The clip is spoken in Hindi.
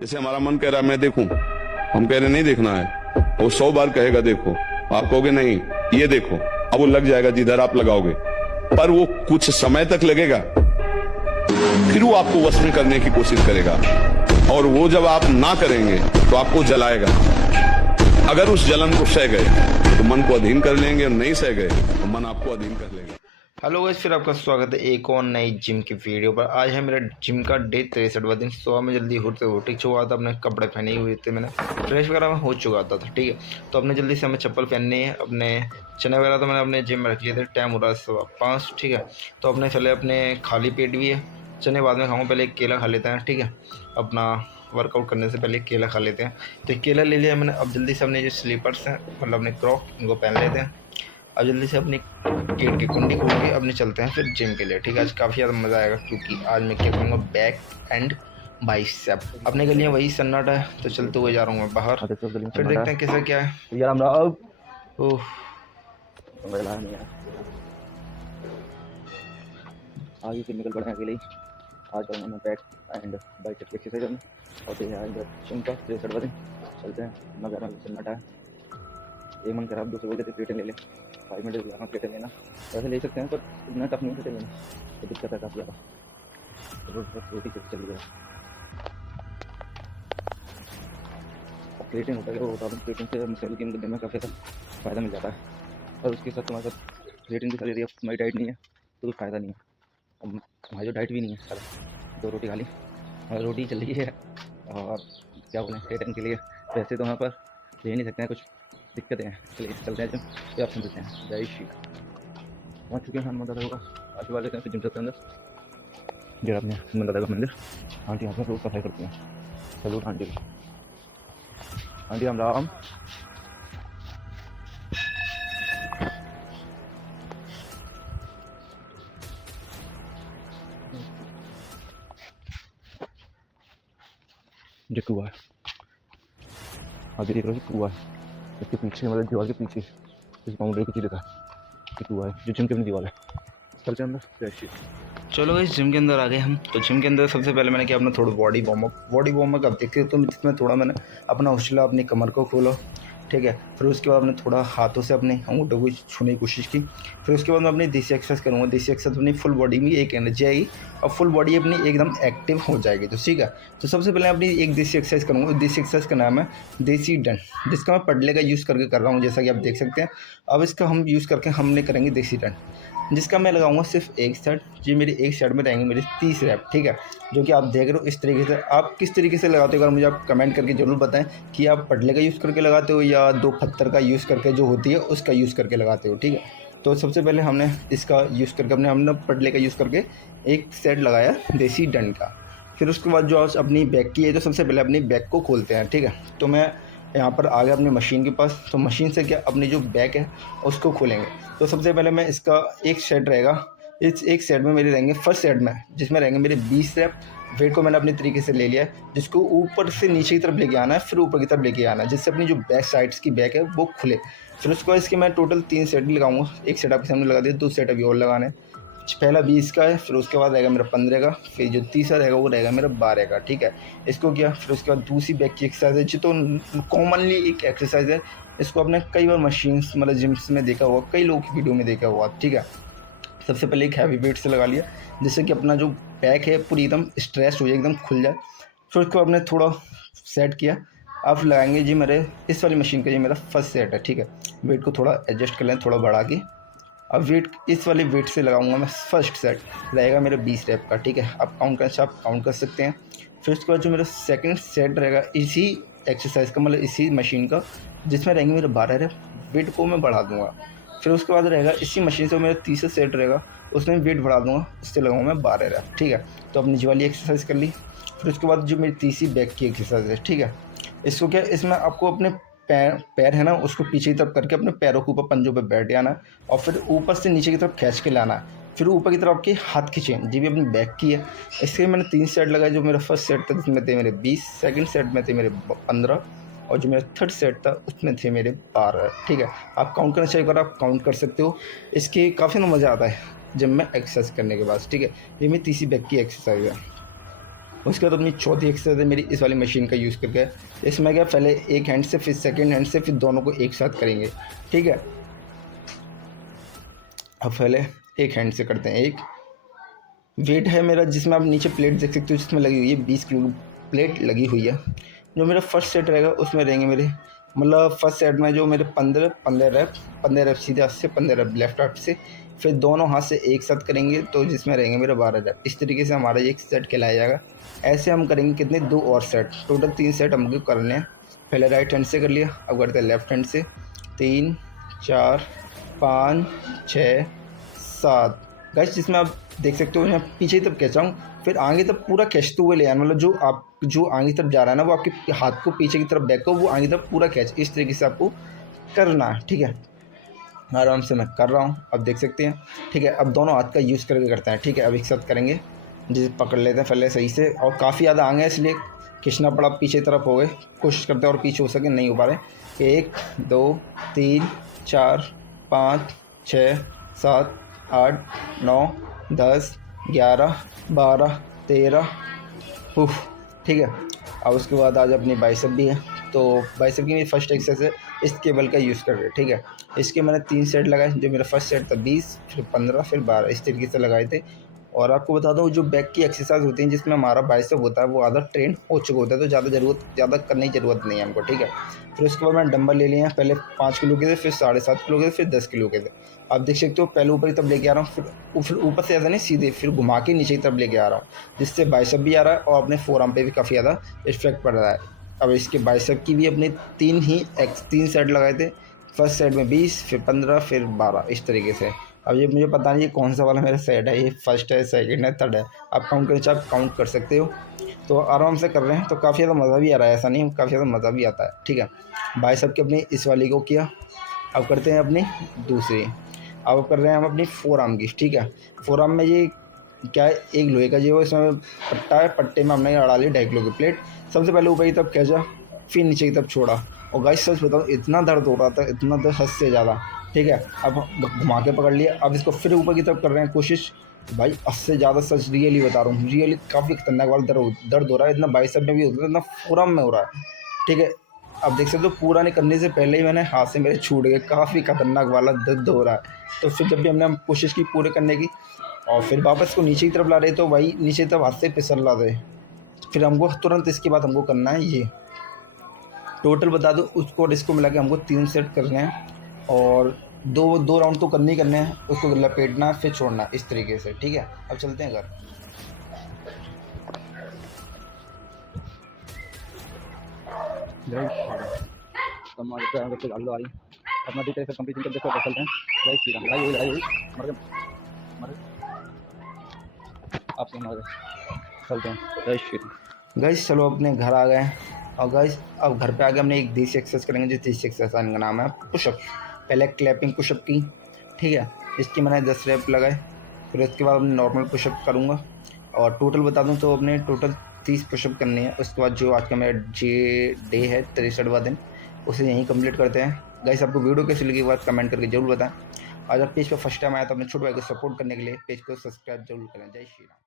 जैसे हमारा मन कह रहा है मैं देखूं, हम कह रहे नहीं देखना है, वो 100 बार कहेगा देखो, आप कहोगे नहीं ये देखो, अब वो लग जाएगा जिधर आप लगाओगे, पर वो कुछ समय तक लगेगा, फिर वो आपको वश में करने की कोशिश करेगा, और वो जब आप ना करेंगे तो आपको जलाएगा। अगर उस जलन को सह गए तो मन को अधीन कर लेंगे, और नहीं सह गए तो मन आपको अधीन कर लेगा। हेलो गाइस, फिर आपका स्वागत है एक और नई जिम की वीडियो पर। आज है मेरा जिम का डे 63वां दिन। सुबह में जल्दी उठते उठ चुका था, अपने कपड़े पहने हुए थे, मैंने फ्रेश वगैरह में हो चुका था, ठीक है। तो अपने जल्दी से हमें चप्पल पहननी है, अपने चने वगैरह तो मैंने अपने जिम में रख लिए थे। टाइम हो रहा है 5:15, ठीक है। तो अपने चले, अपने खाली पेट भी है, चने बाद में खाऊँ, पहले एक केला खा लेते हैं, ठीक है। अपना वर्कआउट करने से पहले केला खा लेते हैं। तो एक केला ले लिया मैंने। अब जल्दी से अपने जो स्लीपर्स हैं, मतलब अपने क्रॉक, इनको पहन लेते हैं। अब जल्दी से अपनी गेट की कुंडी खोल के अपने चलते हैं फिर जिम के लिए, ठीक है। आज काफ़ी ज़्यादा मज़ा आएगा, क्योंकि आज मैं क्या करूँगा, बैक एंड बाइसेप। अपने गलियाँ वही सन्नाटा है, तो चलते हुए जा रहा हूँ मैं बाहर, फिर देखते हैं कैसा क्या है यार। ओह, आगे फिर निकल पड़े अकेले ही। आज करूँगा मैं बैक एंड बाइसेप की एक्सरसाइज करना, और फिर यहाँ इधर जिम का 63वां दिन। चलते हैं, मज़ा आ रहा है, सन्नाटा है। एक मन खराब, दूसरे बोलते थे प्लेटें ले लें, 5 मिनट यहाँ प्लेटें लेना, वैसे ले सकते हैं, पर इतना टफ नहीं प्लेटें लेना, तो दिक्कत है काफ़ी ज़्यादा। तो बस रोटी से चल गया। प्लेटिंग होता है, वो बता दूँ, प्लेटिंग से मसल की में काफ़ी ज़्यादा फ़ायदा मिल जाता है, और उसके साथ तुम्हारे साथ प्लेटिंग भी खा रही है। हमारी डाइट नहीं है तो कुछ फ़ायदा नहीं है, और हमारी जो डाइट भी नहीं है, सारा 2 रोटी खा ली, और रोटी चल रही है, और क्या बोलें, प्लेटिंग के लिए पैसे तो हमारे पास ले नहीं सकते हैं, कुछ दिक्कतें हैं। चलिए चलते हैं जिम, ये ऑप्शन देते हैं। जय श्री पहुँच चुके हैं हनुमान दादा होगा, आशीर्वाद लेते हैं, फिर जिम चलते हैं अंदर। जो अपने हनुमान दादा का मंदिर, आंटी यहाँ पर रोज सफाई करती हैं, सलूट आंटी को। आंटी राम राम। जो कुआ है, आगे देख रहे हो, कुआ है इसके पीछे, मतलब दीवार के पीछे, इस बाउंड्री के पीछे देखा कुआ है, जो जिम के अपनी दीवार है। चलते हैं अंदर। चलो भाई, जिम के अंदर आ गए हम। तो जिम के अंदर सबसे पहले मैंने किया अपना थोड़ा बॉडी वार्म अप। आप देखते हो तो इसमें थोड़ा मैंने अपना उछला, अपनी कमर को खोला, ठीक है। फिर उसके बाद मैंने थोड़ा हाथों से अपने अंगूठों को छूने की कोशिश की। फिर उसके बाद मैं अपनी देसी एक्सरसाइज करूँगा। देसी एक्सरसाइज अपनी फुल बॉडी में एक एनर्जी आएगी, और फुल बॉडी अपनी एकदम एक्टिव हो जाएगी, तो ठीक है। तो सबसे पहले अपनी एक देसी एक्सरसाइज करूँगा। देसी एक्सरसाइज का नाम है देसी डंड, जिसका मैं पडले का यूज़ करके कर रहा हूँ, जैसा कि आप देख सकते हैं। अब इसका हम यूज़ करके हमने करेंगे देसी डंड, जिसका मैं लगाऊंगा सिर्फ एक साइड। जी मेरी एक साइड में रहेंगे मेरे 30 रैप, ठीक है। जो कि आप देख रहे हो इस तरीके से। आप किस तरीके से लगाते हो, अगर मुझे आप कमेंट करके ज़रूर बताएं कि आप पडले का यूज़ करके लगाते हो या 2 पत्थर का यूज़ करके जो होती है उसका यूज़ करके लगाते हो, ठीक है। तो सबसे पहले हमने इसका यूज़ करके हमने पडले का यूज़ करके एक सेट लगाया देसी डंड का। फिर उसके बाद जो अपनी बैक की है, तो सबसे पहले अपनी बैक को खोलते हैं, ठीक है। तो मैं यहाँ पर आ गया अपनी मशीन के पास। तो मशीन से क्या अपनी जो बैक है उसको खोलेंगे। तो सबसे पहले मैं इसका एक सेट रहेगा, इस एक सेट में मेरे रहेंगे, फर्स्ट सेट में जिसमें रहेंगे मेरे 20 रैप। वेट को मैंने अपनी तरीके से ले लिया है, जिसको ऊपर से नीचे की तरफ लेके आना है, फिर ऊपर की तरफ लेके आना है, जिससे अपनी जो बैक साइड्स की बैक है वो खुले। फिर उसके बाद इसके मैं टोटल 3 सेट लगाऊंगा। एक सेट आपके सामने लगा दिया, 2 सेट अभी और लगाने हैं। पहला 20 का है, फिर उसके बाद रहेगा मेरा 15 का, फिर जो तीसरा रहेगा वो रहेगा मेरा 12 का, ठीक है। इसको किया। फिर उसके बाद दूसरी बैक की एक्सरसाइज है, जो तो कॉमनली एक एक्सरसाइज है। इसको आपने कई बार मशीन्स, मतलब जिम्स में देखा हुआ, कई लोगों की वीडियो में देखा हुआ, ठीक है। सबसे पहले एक हैवी वेट से लगा लिया, जिससे कि अपना जो बैक है पूरी एकदम स्ट्रेच हो जाए, एकदम खुल जाए। फिर उसको आपने थोड़ा सेट किया। आप लगाएंगे जी मेरे इस वाली मशीन का, ये मेरा फर्स्ट सेट है, ठीक है। वेट को थोड़ा एडजस्ट कर लें, थोड़ा बढ़ा के। अब वेट इस वाले वेट से लगाऊंगा मैं। फर्स्ट सेट रहेगा मेरा 20 रैप का, ठीक है। आप काउंट कर सकते हैं। फिर उसके बाद जो मेरा सेकंड सेट रहेगा इसी एक्सरसाइज का, मतलब इसी मशीन का, जिसमें रहेंगे मेरे 12 रैप। वेट को मैं बढ़ा दूंगा। फिर उसके बाद रहेगा इसी मशीन से मेरा तीसरा सेट रहेगा, उसमें वेट बढ़ा दूंगा, उससे लगाऊंगा मैं 12 रैप, ठीक है। तो अपनी वाली एक्सरसाइज कर ली। फिर उसके बाद जो मेरी तीसरी बैक की एक्सरसाइज है, ठीक है। इसको क्या, इसमें आपको अपने पैर है ना, उसको पीछे की तरफ करके अपने पैरों के ऊपर पंजों पे बैठ जाना, और फिर ऊपर से नीचे की तरफ खींच के लाना। फिर ऊपर की तरफ आपके हाथ खींचें, जी भी अपनी बैक की है। इसके मैंने 3 सेट लगाए। जो मेरा फर्स्ट सेट था जिसमें थे मेरे 20, सेकंड सेट में थे मेरे 15, और जो मेरा थर्ड सेट था उसमें थे मेरे 12, ठीक है। आप काउंट करना चाहिए, अगर आप काउंट कर सकते हो। इसके काफ़ी ना मज़ा आता है जब मैं एक्सरसाइज करने के बाद, ठीक है। ये मेरी तीसरी बैक की एक्सरसाइज है। उसके बाद अपनी चौथी एक्सरसाइज है मेरी इस वाली मशीन का यूज़ करके। इसमें क्या पहले एक हैंड से फिर सेकंड हैंड से फिर दोनों को एक साथ करेंगे, ठीक है। अब पहले एक हैंड से करते हैं। एक वेट है मेरा जिसमें आप नीचे प्लेट देख सकते हो जिसमें लगी हुई है 20 किलो प्लेट लगी हुई है। जो मेरा फर्स्ट सेट रहेगा उसमें रहेंगे मेरे मतलब फर्स्ट सेट में जो मेरे 15 रैप सीधे हाथ से, 15 रैप लेफ्ट हाथ से, फिर दोनों हाथ से एक साथ करेंगे तो जिसमें रहेंगे मेरे 12 रैप। इस तरीके से हमारा एक सेट कहलाया जाएगा। ऐसे हम करेंगे कितने 2 और सेट, टोटल 3 सेट हमको करने हैं। पहले राइट हैंड से कर लिया, अब करते हैं लेफ्ट हैंड से। 3 4 5 6 7 गाइस, जिसमें आप देख सकते हो मैं पीछे की तरफ खींचा हूँ, फिर आगे तक पूरा खींचते हुए ले आना, मतलब जो आगे तरफ जा रहा है ना वो आपके हाथ को पीछे की तरफ बैक को वो आगे तरफ पूरा खींच, इस तरीके से आपको करना है, ठीक है। आराम से मैं कर रहा हूँ, अब देख सकते हैं, ठीक है। अब दोनों हाथ का यूज़ करके करते हैं, ठीक है। अब एक साथ करेंगे, जिसे पकड़ लेते हैं पहले सही से, और काफ़ी ज़्यादा आगे इसलिए खींचना पड़ा, पीछे तरफ हो गए, कोशिश करते हैं और पीछे हो सके, नहीं हो पा रहे। 1 2 3 4 5 6 7 8 9 10 11 12 13 ठीक है। अब उसके बाद आज अपनी बाइसेप भी है, तो बाइसेप की मेरी फर्स्ट एक्सरसाइज है इस केबल का यूज़ कर रहे हैं, ठीक है। इसके मैंने 3 सेट लगाए, जो मेरा फर्स्ट सेट था 20, फिर 15, फिर 12, इस तरीके से लगाए थे। और आपको बता दूँ जो बैक की एक्सरसाइज होती है जिसमें हमारा बाइसेप होता है वो आधा ट्रेन हो चुका होता है, तो ज़्यादा करने की ज़रूरत नहीं है हमको, ठीक है। फिर उसके बाद मैंने डंबल ले लिए हैं, पहले 5 किलो के थे, फिर 7.5 किलो के थे, फिर 10 किलो के थे। आप देख सकते हो पहले ऊपर की तरफ लेके आ रहा हूँ, फिर ऊपर से ऐसा नहीं सीधे फिर घुमा के नीचे की तरफ लेके आ रहा हूँ, जिससे बाइसेप भी आ रहा है और अपने फोरआर्म पे भी काफ़ी ज़्यादा इफेक्ट पड़ रहा है। अब इसके बाइसेप की भी अपने 3 सेट लगाए थे, फर्स्ट सेट में 20, फिर 15, फिर 12, इस तरीके से। अब ये मुझे पता नहीं ये कौन सा वाला मेरा सेट है, ये फर्स्ट है, सेकंड है, थर्ड है, आप काउंट करना चाहे आप काउंट कर सकते हो। तो आराम से कर रहे हैं, तो काफ़ी ज़्यादा मज़ा भी आ रहा है, ऐसा नहीं, काफ़ी ज़्यादा मज़ा भी आता है, ठीक है। बाइसेप की अपनी इस वाली को किया, अब करते हैं अपनी दूसरी। अब कर रहे हैं हम अपनी फोरआर्म की, ठीक है। फोरआर्म में ये क्या है, एक लोहे का जो है इसमें पट्टा है, पट्टे में हमने अड़ा ली 2.5 किलो की प्लेट। सबसे पहले ऊपर की तरफ खींचा, फिर नीचे की तरफ छोड़ा, और गाइस सच बताऊँ इतना दर्द हो रहा था, इतना दर्द हद से ज़्यादा, ठीक है। अब घुमा के पकड़ लिया, अब इसको फिर ऊपर की तरफ कर रहे हैं कोशिश। भाई हद से ज़्यादा सच रियली बता रहा हूँ, रियली काफ़ी खतरनाक वाला दर्द हो रहा है, इतना बाइसेप में भी होता है, इतना फोरआर्म में हो रहा है, ठीक है। अब देख सकते हो पूरा नहीं करने से पहले ही मैंने हाथ से मेरे छूट गए, काफ़ी खतरनाक वाला दर्द हो रहा है। तो फिर जब भी हमने कोशिश की पूरे करने की और फिर वापस को नीचे की तरफ ला रहे, तो भाई नीचे की तरफ हाथ से फिसल रहा था। फिर हमको तुरंत इसके बाद हमको करना है ये, टोटल बता दो उसको और इसको मिला के हमको 3 सेट करने हैं, और दो राउंड तो करने ही करने हैं, उसको लपेटना है फिर छोड़ना है, इस तरीके से, ठीक है। अब चलते हैं घर। हमारे पे आगे डाल लो आई अपना डिटेल से कंप्लीट कर देखो, चलते हैं। जय श्री राम। लड़ाई हुई मर आपसे हमारे चलते हैं। जय श्री राम। गाइस चलो अपने घर आ गए, और गाइस अब घर पे आके हमने एक देसी एक्सरसाइज करेंगे, जो देसी एक्सरसाइज का नाम है पुशअप। पहले क्लैपिंग पुशअप की, ठीक है, इसकी मैंने 10 रैप लगाए। फिर उसके बाद अपने नॉर्मल पुशअप करूँगा, और टोटल बता दूँ तो अपने टोटल 30 पुशअप करनी है। उसके बाद जो आज का मेरा डे है 63वां दिन, उसे यहीं कंप्लीट करते हैं। गाइस आपको वीडियो कैसी लगी बात कमेंट करके जरूर बताएं। आज आप पेज पर फर्स्ट टाइम आया तो अपने छोटे भाई को सपोर्ट करने के लिए पेज को सब्सक्राइब जरूर करें। जय श्री राम।